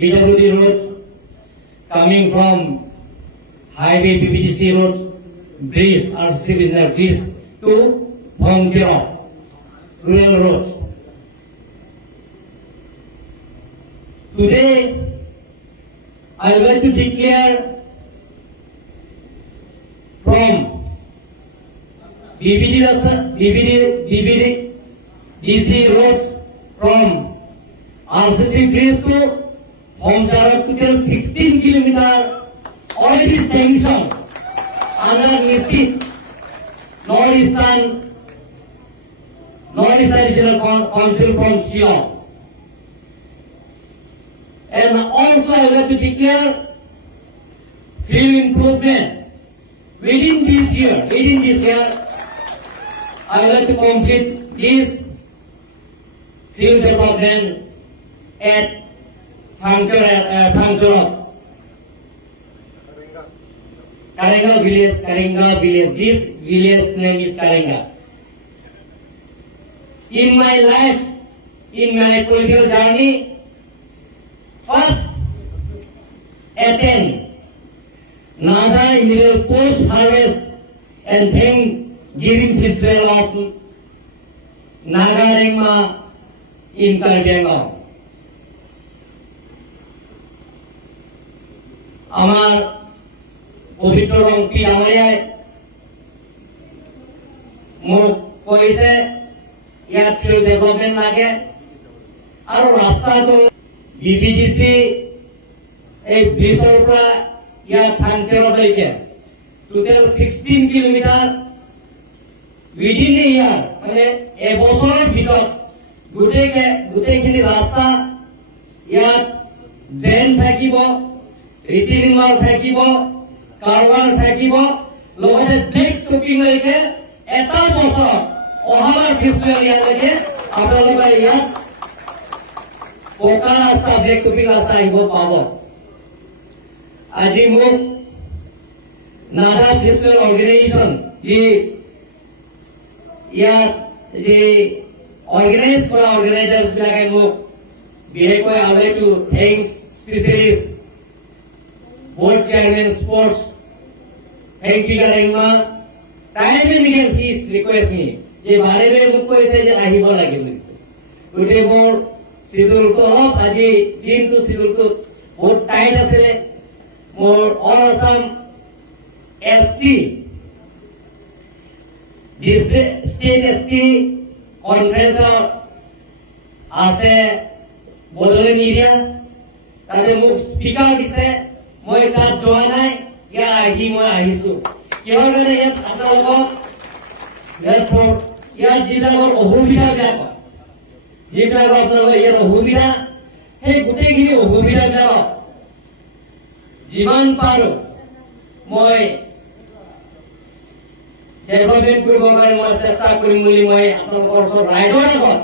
PWD roads, coming from highway PPTC roads, bridge, RCC business bridge to volunteer rural roads. Today, I would like to declare from DC roads from RCC bridge to Homjara to 16 kilometers already sanctioned under NISIT, Northeastern Regional Council from Shillong. And also I would like to declare field improvement within this year. I would like to complete this field development at Phangchor, Karenga village. This village name is Karenga. In my life, in my political journey, first attend Naga in post harvest and then giving festival of Nagarima in Karjanga. আমার পবিত্র ৰংটি ডাঙৰীয়াই মোক কৈছে ইয়াত field development লাগে আৰু ৰাস্তাটো BPDC এই ব্ৰিজৰ পৰা ইয়াত ফাংচনলৈকে টোটেল 16 কিলোমিটাৰ উইদিন এ ইয়াৰ মানে এবছৰৰ ভিতৰত গোটেইখিনি ৰাস্তা ইয়াত ড্ৰেইন থাকিব, ৰিটেইনিং ৱাল থাকিব, কাৰবাৰ থাকিব, লগতে ব্লেক টপিংলৈকে এটা বছৰত অহাবাৰ ফেষ্টিভেল ইয়ালৈকে আপোনালোকে ইয়াত পকা ৰাস্তা ব্লেক টপিং ৰাস্তা আহিব পাব। আজি মোক নাগা ফেষ্টিভেল অৰ্গেনাইজেশ্যন যি ইয়াত যি অৰ্গেনাইজ কৰা অৰ্গেনাইজাৰবিলাকে মোক বিশেষকৈ I would like to thank specialist board chairman sports, thank you Karengma. Time and again he is request me যে বাৰে বাৰে মোক কৈছে যে আহিব লাগে বুলি। গতিকে মোৰ শিডিউলটো অলপ আজি দিনটো শিডিউলটো বহুত টাইট আছিলে। মোৰ অল আছাম ST ষ্টেট ST কনফাৰেন্সৰ আছে বদলে নিদিয়া, তাতে মোক স্পীকাৰ দিছে, মই তাত যোৱা নাই, মই আহিছো কিহৰ কাৰণে ইয়াত আপোনালোকক ইয়াত যিবিলাকৰ অসুবিধা বেয়া পায়, যিবিলাক আপোনালোকৰ ইয়াত অসুবিধা, সেই গোটেইখিনি অসুবিধাবিলাকক যিমান পাৰো মই ডেভেলপমেণ্ট কৰিবৰ কাৰণে মই চেষ্টা কৰিম বুলি মই আপোনালোকৰ ওচৰত ৰাইজৰ আগত